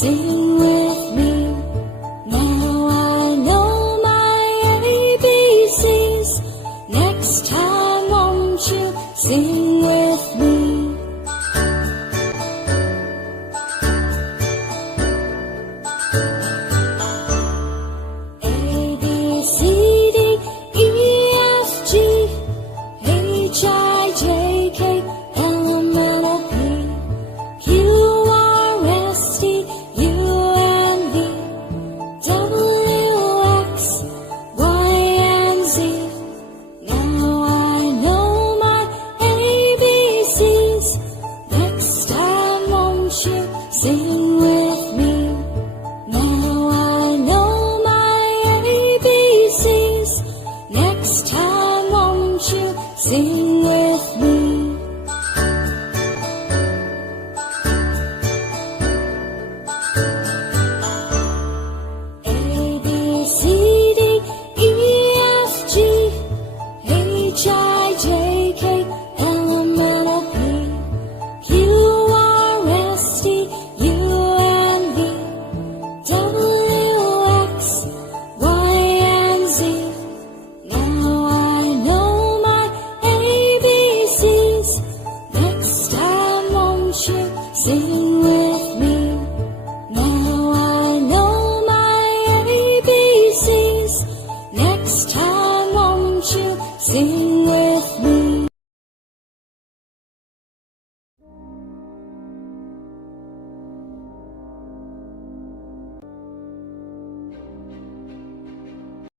Sing with me. Now I know my ABCs. Next time won't you sing with me? A, B, C, D, E, F, G, H, I, J, K, L, M, N, O, P, Q, R, S, T, U, and V, W, X, Y, and Z. Now I know my ABCs. Next time won't you sing with me? Now I know my ABCs. Next time won't you sing with me? A, B, C, D, E, F, G, H, I, J, K, L, M, N, O, P, Q, R, S, T, U, and V, W, X, Y, and Z. Now I know my ABCs. Next time won't you sing with me? Now I know my ABCs. Next time won't you sing